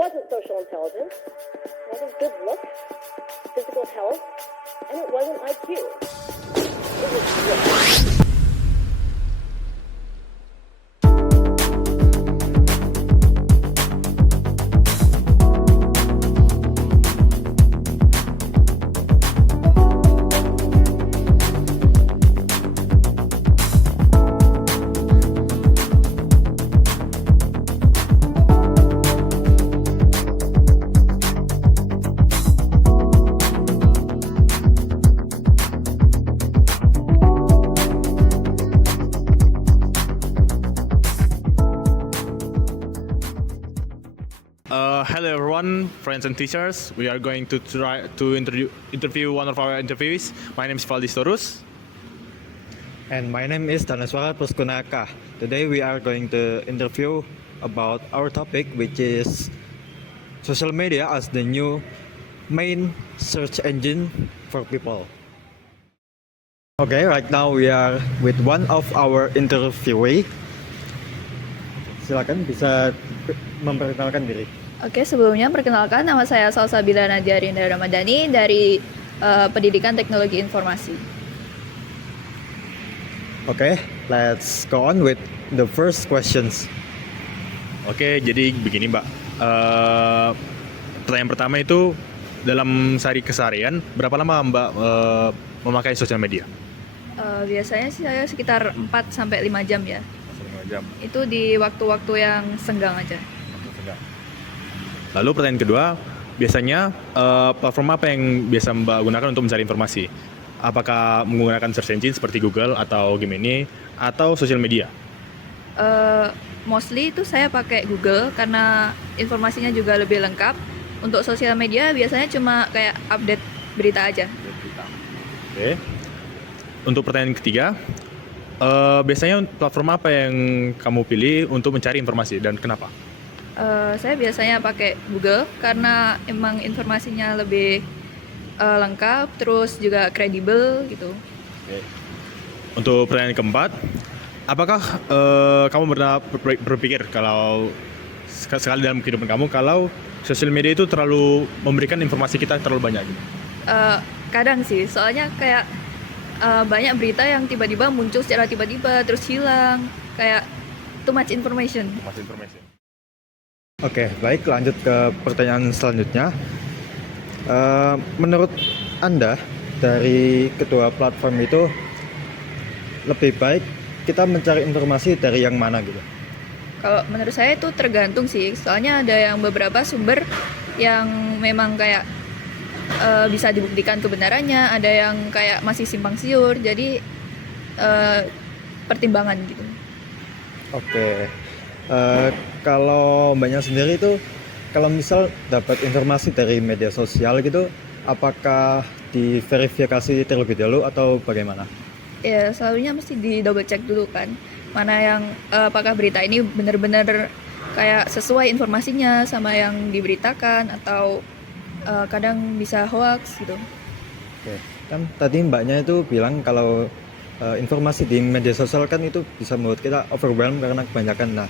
wasn't social intelligence, it wasn't good looks, physical health, and it wasn't IQ. It was grit. Hello everyone, friends and teachers. We are going to try to interview one of our interviewees. My name is Valdis Torus. And my name is Dhanaswara Puskunaka. Today we are going to interview about our topic, which is social media as the new main search engine for people. Okay, right now we are with one of our interviewee. Silakan bisa memperkenalkan diri. Oke, sebelumnya perkenalkan, nama saya Salsabila Nadia Rinda Ramadhani dari Pendidikan Teknologi Informasi. Okay, let's go on with the first questions. Oke, jadi begini Mbak. Pertanyaan pertama itu, dalam sehari keseharian, berapa lama Mbak memakai sosial media? Biasanya sih saya sekitar 4-5 jam ya. 5 jam. Itu di waktu-waktu yang senggang aja. Lalu pertanyaan kedua, biasanya platform apa yang biasa Mbak gunakan untuk mencari informasi? Apakah menggunakan search engine seperti Google atau Gemini atau sosial media? Mostly itu saya pakai Google karena informasinya juga lebih lengkap. Untuk sosial media biasanya cuma kayak update berita aja. Oke. Untuk pertanyaan ketiga, biasanya platform apa yang kamu pilih untuk mencari informasi dan kenapa? Saya biasanya pakai Google karena emang informasinya lebih lengkap, terus juga kredibel gitu. Oke. Untuk pertanyaan keempat, apakah kamu pernah berpikir kalau sekali dalam kehidupan kamu kalau sosial media itu terlalu memberikan informasi kita terlalu banyak? Gitu? Kadang sih, soalnya kayak banyak berita yang tiba-tiba muncul secara tiba-tiba terus hilang, kayak too much information. Oke, baik, lanjut ke pertanyaan selanjutnya. Menurut Anda, dari kedua platform itu lebih baik kita mencari informasi dari yang mana gitu? Kalau menurut saya itu tergantung sih, soalnya ada yang beberapa sumber yang memang kayak bisa dibuktikan kebenarannya, ada yang kayak masih simpang siur, jadi pertimbangan gitu. Oke. Kalau Mbaknya sendiri itu, kalau misal dapat informasi dari media sosial gitu, apakah diverifikasi terlebih dahulu atau bagaimana? Ya, selalunya mesti di double check dulu kan, mana yang apakah berita ini benar-benar kayak sesuai informasinya sama yang diberitakan atau kadang bisa hoax gitu. Oke. Kan tadi Mbaknya itu bilang kalau informasi di media sosial kan itu bisa membuat kita overwhelmed karena kebanyakan. Nah,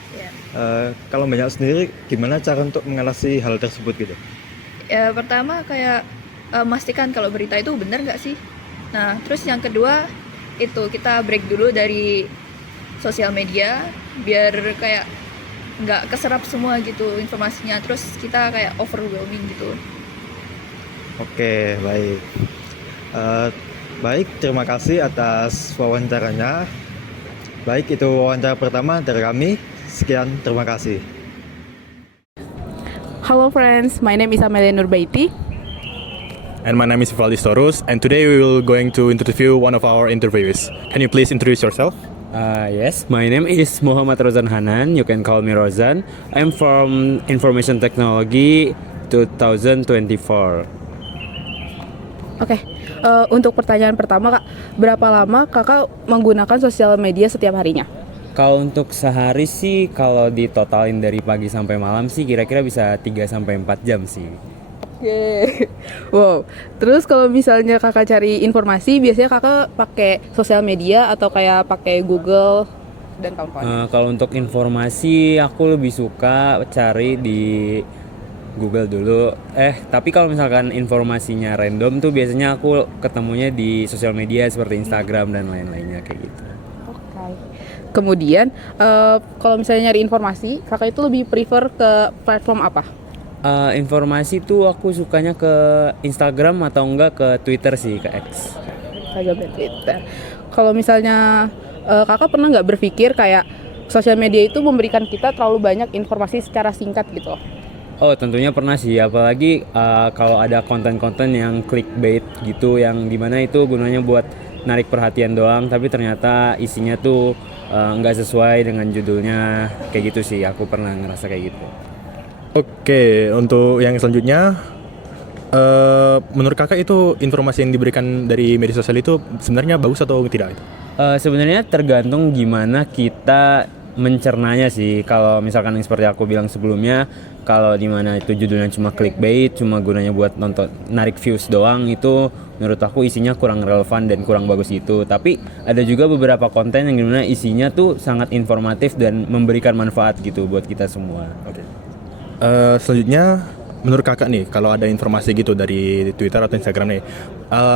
kalau Mbaknya sendiri gimana cara untuk mengatasi hal tersebut gitu? Ya, pertama kayak memastikan kalau berita itu benar nggak sih. Nah, terus yang kedua itu kita break dulu dari sosial media biar kayak nggak keserap semua gitu informasinya, terus kita kayak overwhelming gitu. Oke, baik. Baik, terima kasih atas wawancaranya. Baik, itu wawancara pertama dari kami. Sekian, terima kasih. Hello friends, my name is Amelia Nurbaiti. And my name is Valdis Torus, and today we will going to interview one of our interviewees. Can you please introduce yourself? Yes, my name is Muhammad Rozan Hanan. You can call me Rozan. I'm from Information Technology 2024. Oke, untuk pertanyaan pertama Kak, berapa lama Kakak menggunakan sosial media setiap harinya? Kalau untuk sehari sih, kalau ditotalin dari pagi sampai malam sih kira-kira bisa 3-4 jam sih. Oke, wow. Terus kalau misalnya Kakak cari informasi, biasanya Kakak pakai sosial media atau kayak pakai Google dan kawan-kawan? Kalau untuk informasi, aku lebih suka cari di Google dulu. Tapi kalau misalkan informasinya random tuh biasanya aku ketemunya di sosial media seperti Instagram dan lain-lainnya kayak gitu. Oke. Kemudian kalau misalnya nyari informasi, kakak itu lebih prefer ke platform apa? Informasi tuh aku sukanya ke Instagram atau enggak ke Twitter sih, ke X. Instagram dan Twitter. Kalau misalnya kakak pernah nggak berpikir kayak sosial media itu memberikan kita terlalu banyak informasi secara singkat gitu? Oh tentunya pernah sih, apalagi kalau ada konten-konten yang clickbait gitu, yang dimana itu gunanya buat narik perhatian doang, tapi ternyata isinya tuh nggak sesuai dengan judulnya, kayak gitu sih. Aku pernah ngerasa kayak gitu. Oke, untuk yang selanjutnya, menurut kakak itu informasi yang diberikan dari media sosial itu sebenarnya bagus atau tidak itu? Sebenarnya tergantung gimana kita mencernanya sih. Kalau misalkan yang seperti aku bilang sebelumnya, kalau dimana itu judulnya cuma clickbait, cuma gunanya buat nonton narik views doang, itu menurut aku isinya kurang relevan dan kurang bagus gitu. Tapi ada juga beberapa konten yang dimana isinya tuh sangat informatif dan memberikan manfaat gitu buat kita semua. Oke. Selanjutnya, menurut kakak nih, kalau ada informasi gitu dari Twitter atau Instagram nih,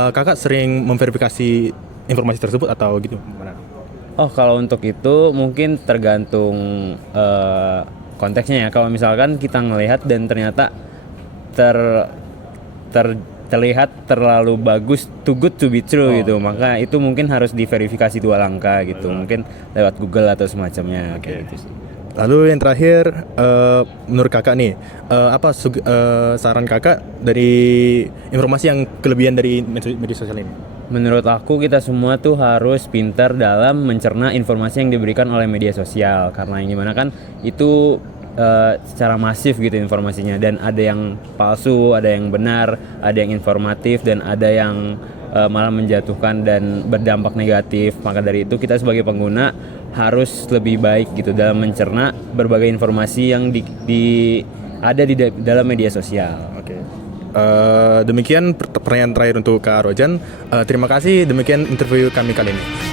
kakak sering memverifikasi informasi tersebut atau gitu? Gimana? Oh kalau untuk itu mungkin tergantung konteksnya ya. Kalau misalkan kita ngelihat dan ternyata terlihat terlalu bagus, too good to be true gitu, maka itu mungkin harus diverifikasi 2 langkah gitu, mungkin lewat Google atau semacamnya. Kayak gitu sih. Lalu yang terakhir, menurut kakak nih, apa saran kakak dari informasi yang kelebihan dari media sosial ini? Menurut aku kita semua tuh harus pintar dalam mencerna informasi yang diberikan oleh media sosial, karena yang gimana kan itu secara masif gitu informasinya, dan ada yang palsu, ada yang benar, ada yang informatif, dan ada yang malah menjatuhkan dan berdampak negatif. Maka dari itu kita sebagai pengguna harus lebih baik gitu dalam mencerna berbagai informasi yang ada di dalam media sosial. Oke. Demikian pertanyaan terakhir untuk Kak Rojan. Terima kasih, demikian interview kami kali ini.